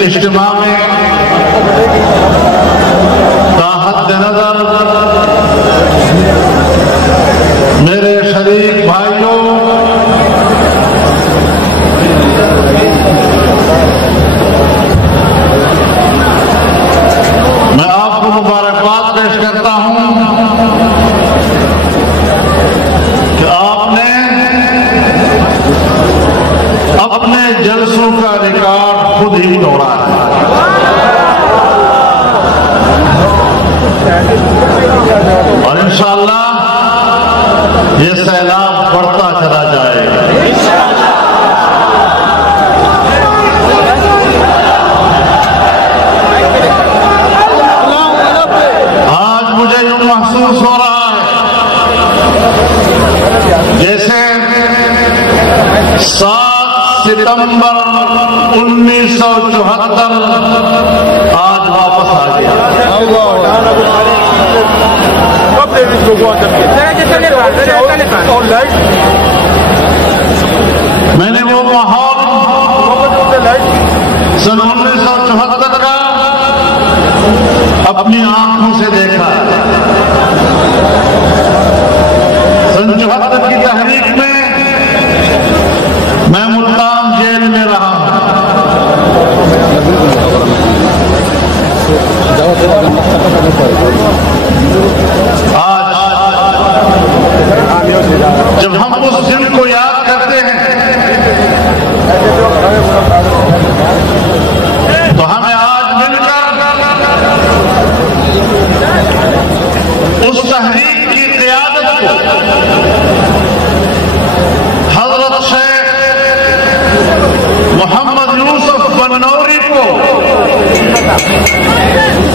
اجتماع میں تاحد نظر میرے شریک بھائیوں، میں آپ کو مبارکباد پیش کرتا ہوں کہ آپ نے اپنے جلسوں کا ریکارڈ خود ہی توڑا ہے، اور انشاءاللہ یہ سیلاب بڑھتا چلا جائے گا۔ آج مجھے یوں محسوس ہو رہا ہے جیسے 7 ستمبر 1974 آج واپس آ گیا۔ میں نے وہ ماحول سن 1974 کا اپنی آنکھوں سے دیکھا۔ سن 74 کی تحریک میں میں ملتان جیل میں رہا ہوں۔ آج جب ہم اس دن کو یاد کرتے ہیں تو ہمیں آج مل کر اس تحریک کی قیادت کو حضرت شیخ محمد یوسف بنوری کو،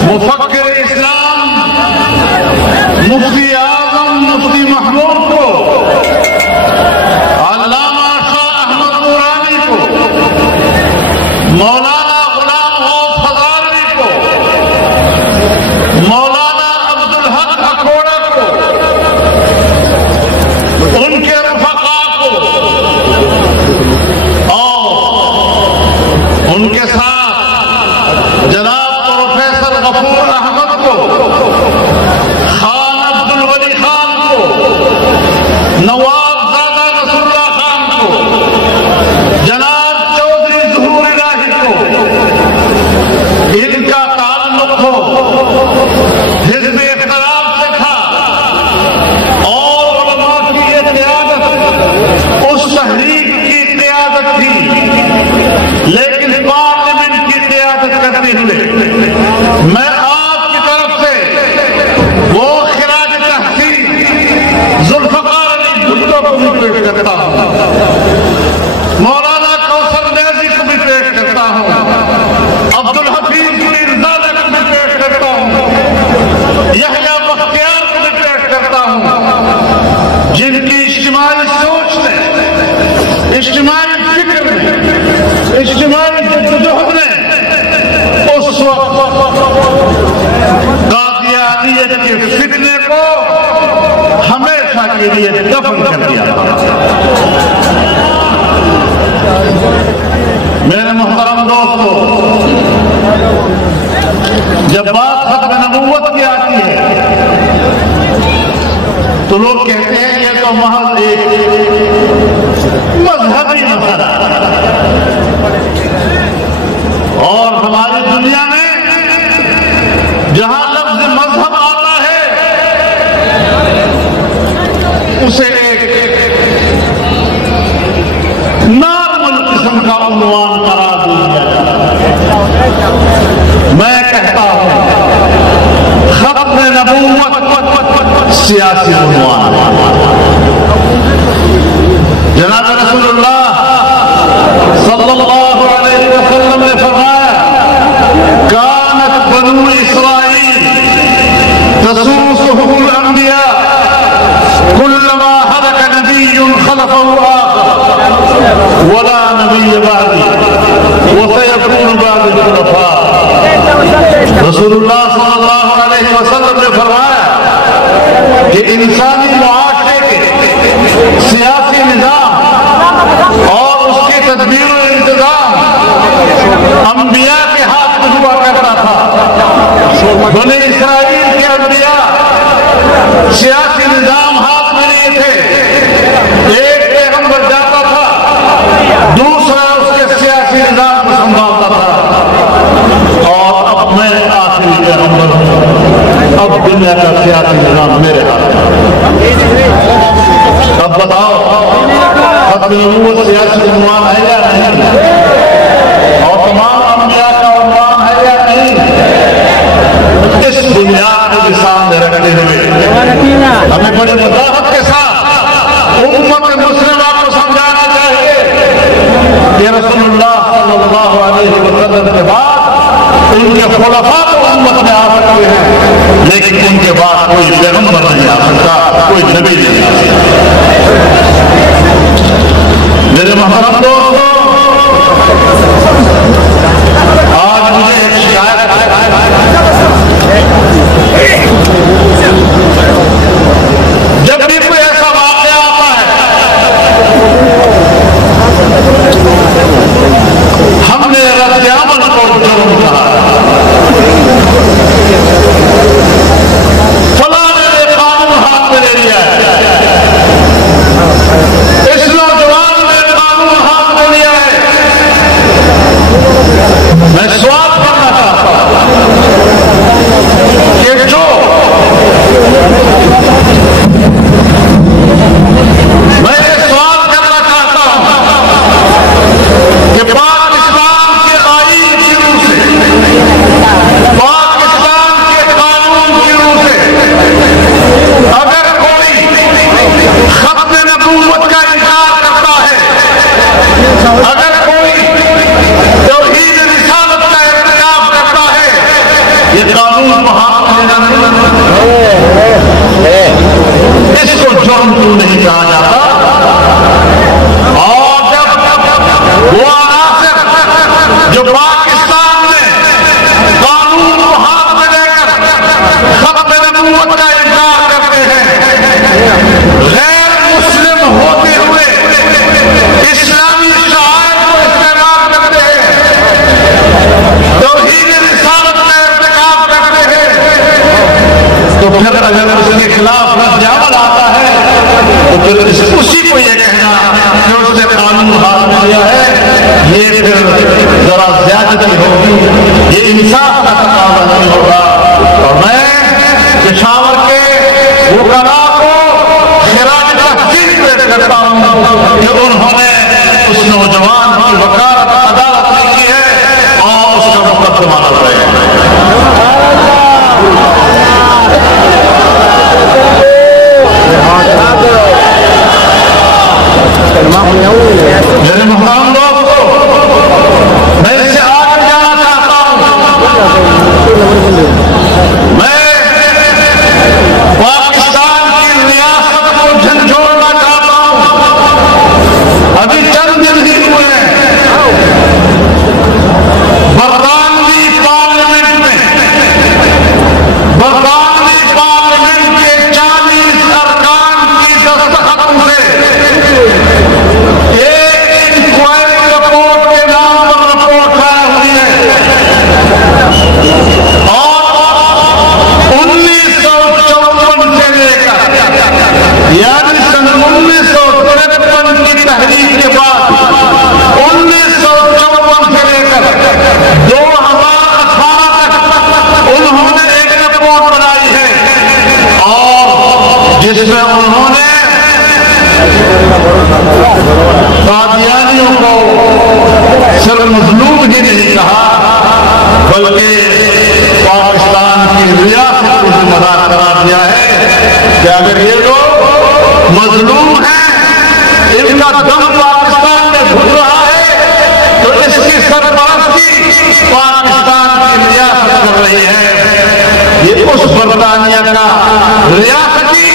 مفکر اسلام، مفتی اعظم مفتی محمود کو، علامہ شاہ احمد نورانی کو، مولانا غلام غوث ہزاروی کو، مولانا عبدالحق اکوڑا کو، ان کے رفقا کو، اور ان کے ساتھ جناب پروفیسر غفور احمد کو، خان عبد الولی خان کو، نواب زادہ نصر اللہ خان کو، جناب چودھری ظہور الہی کو، ان کا تعلق ہو حزب اختلاف سے تھا، اور علماء کی یہ قیادت اس تحریک کی قیادت تھی، لیکن پارلیمنٹ کی قیادت کرتے ہوئے میں آپ کی طرف سے وہ خراج تحسین ذوالفقار علی بھٹو کو بھی پیش کرتا ہوں، مولانا کوثر نیازی کو بھی پیش کرتا ہوں، عبدالحفیظ میرزادہ کو بھی پیش کرتا ہوں، یحییٰ بختیار کو بھی پیش کرتا ہوں، جن کی اجتماعی سوچ نے، اجتماعی فکر نے، اجتماعی جدوجہد نے اس وقت قادیانیت کے فتنے کو ہمیشہ کے لیے دفن کر دیا تھا۔ میرے محترم دوستو، جب بات ختم نبوت کی آتی ہے تو لوگ کہتے ہیں یہ تو محض ایک مذہبی مسئلہ، اور ہماری دنیا میں جہاں لفظ مذہب آتا ہے اسے ایک نارمل قسم کا عنوان قرار دیا جاتا ہے۔ میں کہتا ہوں ختم نبوت سیاسی عنوان ہے۔ جناب رسول اللہ صلی اللہ علیہ وسلم نے فرمایا، کانت بنو اسرائیل تسوسهم الانبیاء كلما هلك نبي خلفه آخر ولا نبي بعدي وسيكون بعد الخلفاء۔ رسول اللہ صلی اللہ علیہ وسلم نے فرمایا کہ انسانی معاشرے کے سیاسی نظام اور اس کے تدبیر و انتظام انبیاء خزانہ کو سنبھالتا تھا اور اب میں آخری پیغمبر ہوں، اب دنیا کا سیاسی نظام میرے ہاتھ میں۔ اب بتاؤ ختم نبوت سیاسی عنوان ہے یا نہیں؟ اور تمام انبیاء کا عنوان ہے یا نہیں؟ اس بنیاد کے سامنے رکھتے ہوئے ہمیں بڑے وضاحت کے ساتھ امت مسلمہ کو سمجھانا چاہیے کہ رسول اللہ صلی اللہ علیہ وسلم کے بعد ان کے خلفاء تو امت میں آ سکتے ہیں، لیکن ان کے بعد کوئی پیغمبر نہیں آ سکتا، کوئی نبی نہیں آ سکتا۔ میرے محترم دوستو، آج مجھے ایک شکایت جب بھی کوئی ایسا واقعہ آتا ہے ہم نے رد عمل کو جرم کہا، فلاں نے قانون ہاتھ میں لے لیا ہے، اس نوجوان نے قانون ہاتھ میں لیا ہے۔ میں سوال کرنا چاہتا ہوں کہ جو میں یہ سوال کرنا چاہتا ہوں کہ پاکستان کے آئین کی روح سے، پاکستان کے قانون کی روح سے اگر کوئی ختم نبوت کا انکار کرتا ہے، اگر کوئی توحید رسالت کا ارتکاب کرتا ہے، یہ قانون کو ہاتھ میں لینا اس کو جرم کیوں نہیں کہا جاتا؟ اور جب وہ عناصر جو پاکستان میں قانون کو ہاتھ میں لے کر ختم نبوت کا انکار کرتے ہیں، غیر مسلم ہوتے ہوئے اسلامی شعائر کو استعمال کرتے ہیں، توحید رسالت کا ارتکاب کرتے ہیں، تو پھر اگر اس کے خلاف رد عمل آتا ہے تو پھر اسی کو یہ کہنا کہ اس نے قانون ہاتھ میں لیا ہے، یہ پھر ذرا زیادتی ہوگی، یہ انصاف کا تقاضا نہیں ہوگا۔ اور میں پشاور کے وکلاء کو خراج تحسین پیش کرتا ہوں کہ انہوں نے اس نوجوان کی وکالت عدالت میں کی ہے اور اس کا مقدمہ لڑ رہے ہیں۔ میرے محترم دوستو، میں اس سے آگے جانا چاہتا ہوں، میں پاکستان کی ریاست کو جھنجھوڑنا چاہتا ہوں۔ ابھی چند دن ہی ہوئے ہیں، برطانوی پارلیمنٹ کے 40 ارکان کی دستخط سے ایک انکوائری رپورٹ کے نام پر رپورٹ شائع ہوئی ہے، اور 1954 سے لے کر یعنی سن 1953 کی تحریک کے بعد 1954 سے لے کر 2018 تک انہوں نے ایک رپورٹ بنائی ہے، اور جس میں انہوں نے قادیانیوں کو صرف مظلوم ہی نہیں کہا بلکہ پاکستان کی ریاست کو ذمہ دار قرار دیا ہے کہ اگر یہ لوگ مظلوم ہیں، ان کا دم پاکستان میں گھل رہا ہے، تو اس کی سرپرستی پاکستان کی ریاست کر رہی ہے۔ یہ اس برطانیہ کا ریاستی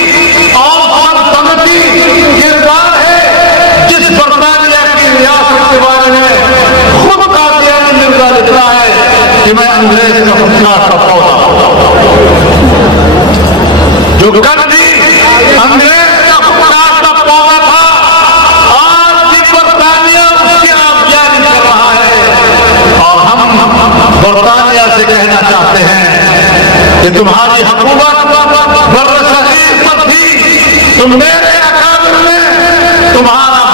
اور سلطنتی کردار ہے جس برطانیہ کی ریاست کے بارے میں خود قادیانی مرزا لکھتا ہے کہ میں انگریز کا خودکار کا پودا جو کل بھی انگریز کا خودکار کا پودا تھا، آج بھی برطانیہ اس کی آبیاری کر رہا ہے۔ اور ہم برطانیہ سے کہنا چاہتے ہیں کہ تمہاری حکومت برصغیر پر تھی، تم میرے اکابر میں تمہارا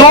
2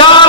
4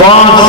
5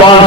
5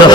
10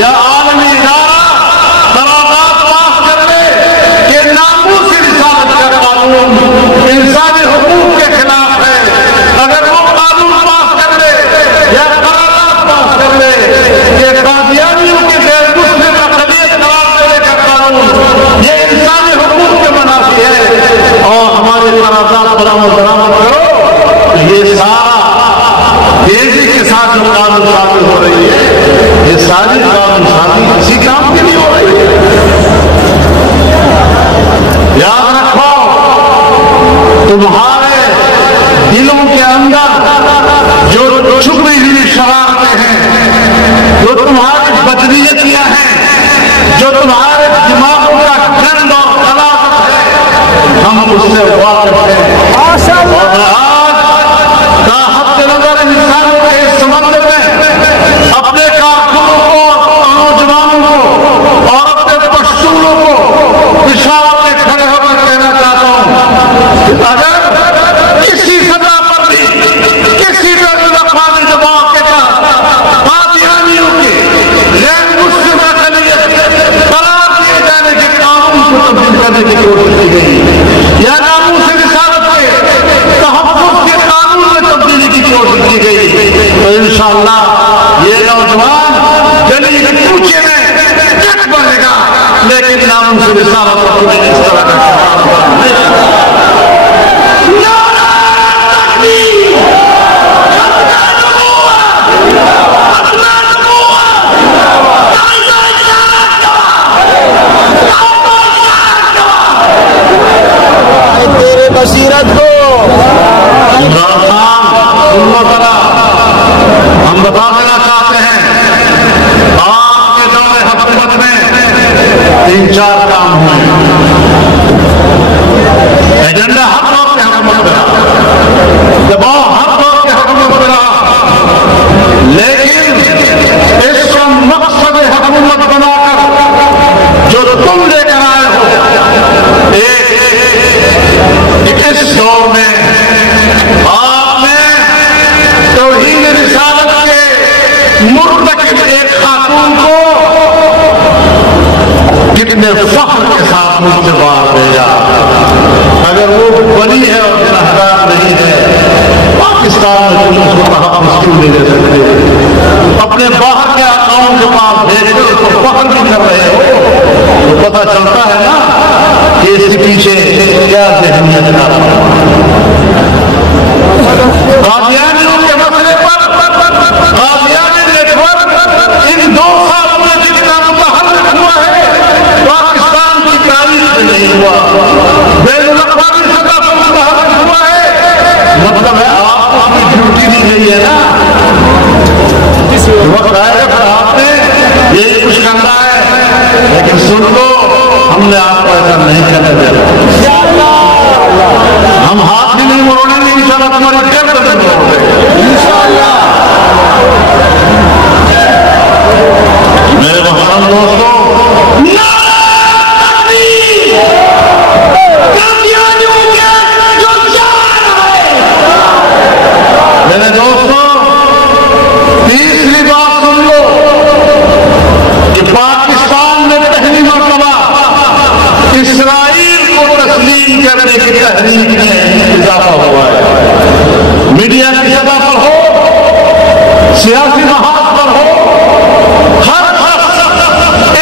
یا عالمی ادارہ قرارداد پاس کر لے کہ ناموس رسالت کا قانون انسانی حقوق کے خلاف ہے، اگر وہ قانون پاس کر لے یا قرارداد پاس کر لے کہ قادیانیوں کے غیر مسلم اقلیت قرار دینے کا قانون یہ انسانی حقوق کے منافی ہے اور ہمارے قرارداد برآمد کرو، یہ سارا تیزی کے ساتھ جو قانون شامل ہو رہی ہے یہ ساری قانون سازی اسی کام کے لیے ہو رہی ہے۔ یاد رکھو تمہارے دلوں کے اندر جو چھپی ہوئی شرارتیں ہیں، جو تمہاری بدنیتیاں ہیں، جو تمہارے دماغوں کا گند اور خلاصت ہے، ہم اس سے واقف ہیں اور آج کا حد نظر انسانوں کے اس سمندر میں اپنے کارکنوں کو اور نوجوانوں کو اور اپنے پشتونوں کو پشاور میں کھڑے ہو کر کہنا چاہتا ہوں کہ اگر کسی سطح پر بھی کسی بین الاقوامی دباؤ کے تحت قادیانیوں کے غیر مسلم اقلیت قرار دیے جانے کے قانون کو تبدیل کرنے کی کوشش کی گئی یا ناموس رسالت کے تحفظ کے قانون میں تبدیلی کی کوشش کی گئی تو انشاءاللہ یہ نوجوان گلی کوچے میں ڈٹ پڑے گا، لیکن ناموس رسالت کو تمہیں اس طرح کا تیرے بصیرت کو ہم بتا دینا چاہتے ہیں آپ کے دور حکومت میں 3-4 کام ہوئے، ایجنڈا ہر دور کے حکومت پہ رہا، دباؤ ہر دور کے حکومت پہ رہا، لیکن اس کو مقصد حکومت بنا کر جو تم لے کر آئے ہو اس دور میں آپ نے توہین رسالت کے مرتکب ایک خاتون کو کتنے فخر کے ساتھ مجھ سے باہر بھیجا، اگر وہ بلی ہے اور گنہگار نہیں ہے پاکستان میں تم اس کو تحفظ کیوں نہیں دے سکتے؟ اپنے باہر کے آقاؤں کے پاس بھیج کر اس کو فخر بھی کر رہے ہو تو پتہ چلتا ہے نا کہ اس کے پیچھے کیا ذہنیت کا قادیانیوں کے مسئلے پر قادیانی نیٹورک ان 2 سالوں میں جتنا متحرک ہوا ہے پاکستان کی تاریخ میں نہیں ہوا، بین الاقوامی سطح پر متحرک ہوا ہے، مطلب ہے آپ کو اپنی ڈیوٹی دی گئی ہے نا، وقت آئے گا آپ نے یہی کچھ کرنا ہے، لیکن سن لو ہم نے آپ کو ایسا نہیں کرنے دیا، ہم ہاتھ بھی نہیں موڑیں گے انشاءاللہ، تمہاری گرد نہیں موڑیں گے انشاءاللہ۔ میرے محترم دوستوں، میرے دوستوں تیسری بات سن لو کہ پاکستان میں پہلی مرتبہ اسرائیل کو تسلیم کرنے کی تحریک میں اضافہ ہوا ہے، میڈیا کی سطح پر ہو، سیاسی محاذ پر ہو، ہر شخص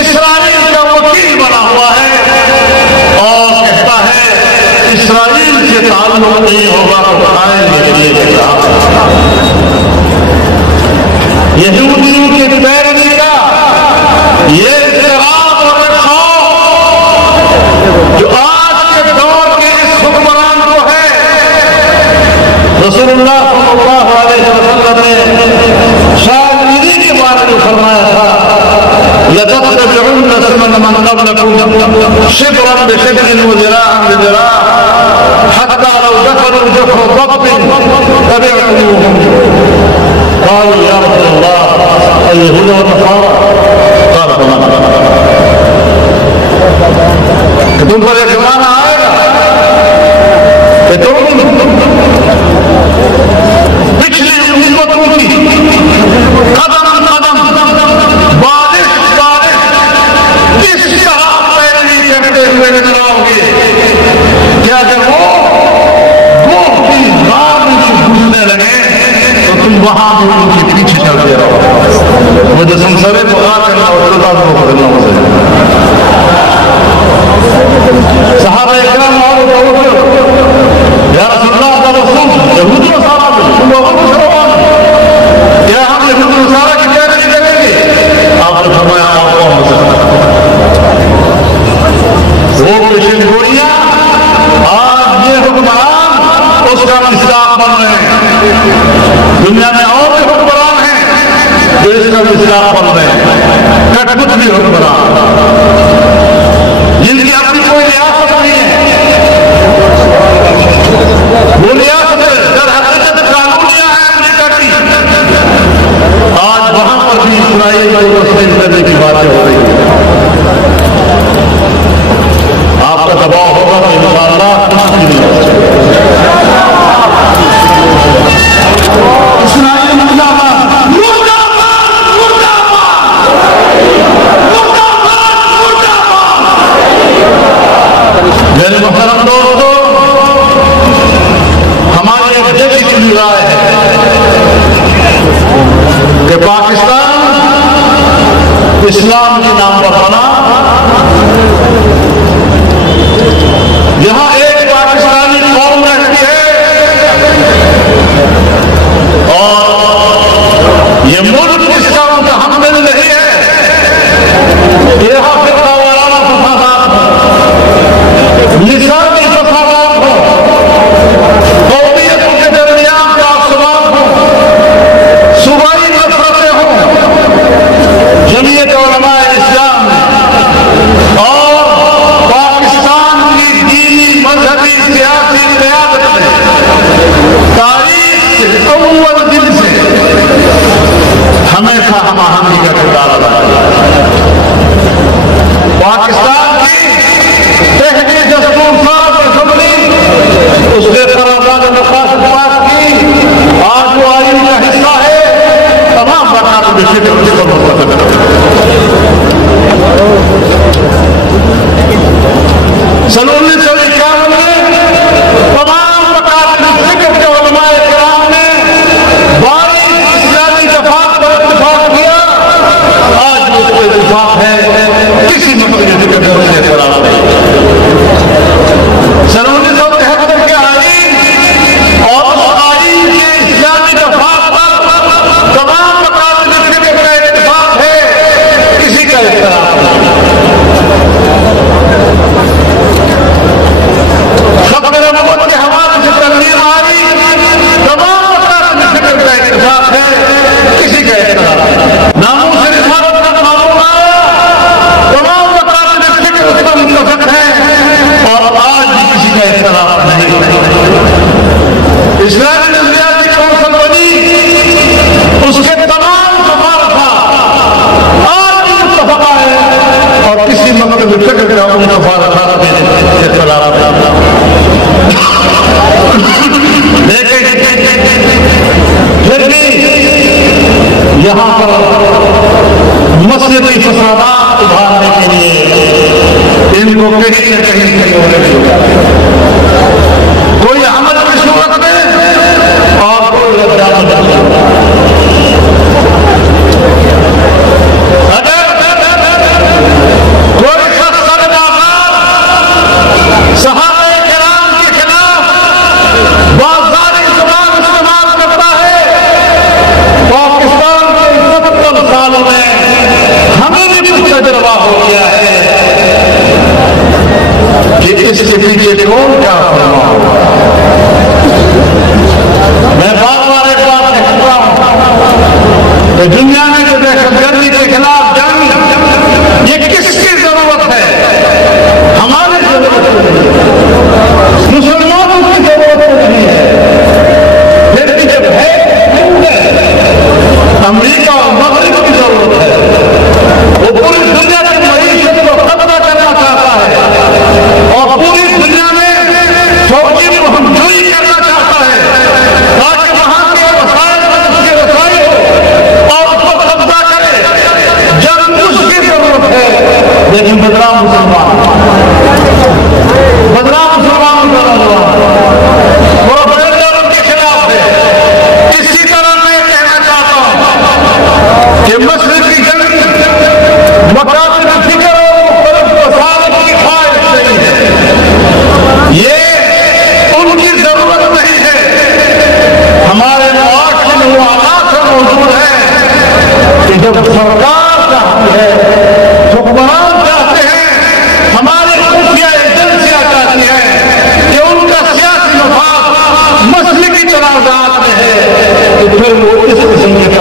اسرائیل کا وکیل بنا ہوا ہے اور کہتا ہے اسرائیل سے تعلق نہیں ہوگا تو قائم کے لیے کہتا یہودیوں کی پیروی کا یہ اضطراب اور رکھاؤ جو آج کے دور کے اس حکمران کو ہے، رسول اللہ صلی اللہ علیہ وسلم نے شاید انہی کے بارے میں فرمایا تھا لَتَتَّبِعُنَّ سُنَنَ مَنْ قَبْلَكُمْ شِبْرًا بِشِبْرٍ وَذِرَاعًا بِذِرَاعٍ حَتَّى لَوْ دَخَلُوا جُحْرَ ضَبٍّ تَبِعْتُمُوهُمْ قالوا يا رسول الله اليهود والنصارى قال فمن کہ تم پر ایک زمانہ آئے گا کہ تم پچھلی امتوں کی قدم قدم بارش چھٹکتے رہو مجھے سنسرے بغا کرنا اور اللہ کو بدلنا مجھے صحابہ اکرام اور یا رسول اللہ کا رسول یہود و نصارہ تم لوگوں کو شروعان کیا ہم یہود و نصارہ کی پیروی کریں گے؟ آپ نے فرمایا آپ کو ہو سکتا وہ پیشن گوڑیاں آج یہ حکمران اس کا مصداق بن رہے ہیں دنیا میں اور بھی حکمران ہیں جو اس کا مصداق بن رہے ہیں کٹبت بھی حکمران جن کی اپنی کوئی ریاست نہیں ہے وہ ریاست در حقیقت قانونیاں ہیں امریکہ کی آج وہاں پر بھی اسرائیل کو تسلیم کرنے کی باتیں ہو رہی ہیں آپ کا دباؤ ہوگا تو انشاءاللہ اسرائیل میرے محترم دوستو ہماری ایک جگہ کی رائے ہے کہ پاکستان اسلام کے نام پر بنا یہاں ایک پاکستانی قوم رہتی ہے اور یہ ملک اس کا متحمل نہیں ہے یہاں فرقہ وارانہ فسادات ہو لسانی فسادات ہو قومیتوں کے درمیان تعصبات ہو صوبائی نفرتیں ہوں جمعیت علماء اسلام اور پاکستان کی دینی مذہبی سیاسی قیادت نے تاریخ کے اول دن سے ہمیشہ ہم آہنگی کا کردار ادا کیا پاکستان کی تحریری دستور ساز اسمبلی اس نے قرارداد مقاصد پاس کی آج وہ آئین کا حصہ ہے تمام مقاصد میں فکر سن 1951 میں تمام مقاصد فکر کے علماء کرام نے 22 اسلامی دفعات پر اتفاق کیا آج اس کو اتفاق ہے کسی مسئلے فکر کرنے کے قرار سن 1973 کے آئین اور اس آئین کے اسلامی دفعات پر تمام مقاصد فکر کا اتفاق ہے کسی کا اختلاف ختم نبوت کے حوالے سے ترمیم آئی تمام مقاصد فکر کا اتفاق ہے کسی کا اختلاف ناموس رسالت کا قانون آیا تمام مقاصد فکر اس پر متفق ہے اور آج بھی کسی کا اختلاف نہیں اسلامی نظریاتی کونسل بنی اس کے تمام سفارتات آج بھی متفق ہے اور کسی مقصد فکر کا ان سفارتات میں اختلاف لیکن پھر بھی یہاں پر مسجدی فسادات ابھارنے کے لیے ان کو کہیں نہ کہیں کوئی عمل کی صورت میں اور کوئی رد کوئی شخص صحابہ کرام کے خلاف بازاری زبان استعمال کرتا ہے پاکستان کے 70 سالوں میں ہمیں بھی کچھ تجربہ ہو گیا ہے کہ اس کے پیچھے کون کیا فرما ہوگا میں بار بار ایک بات کہتا ہوں کہ دنیا میں جو دہشت گردی کے خلاف جنگ یہ کس کی ضرورت ہے ہماری ضرورت نہیں مسلمانوں کی ضرورت نہیں ہے پھر بھی جب ہے امریکہ اور مغرب کی ضرورت ہے وہ پوری دنیا کی معیشت کو قبضہ کرنا چاہتا ہے اور پوری دنیا میں فوجی مہمجوئی کرنا چاہتا ہے تاکہ وہاں کے وسائل اس کے رسائی ہو اور اس کو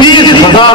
20,000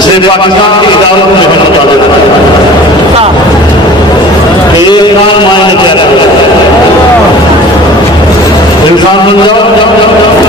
جسے پاکستان کی اداروں میں ہے مطالبہ کہ ایک نام مائنڈ کیا رہا ہے انسان بن جاؤ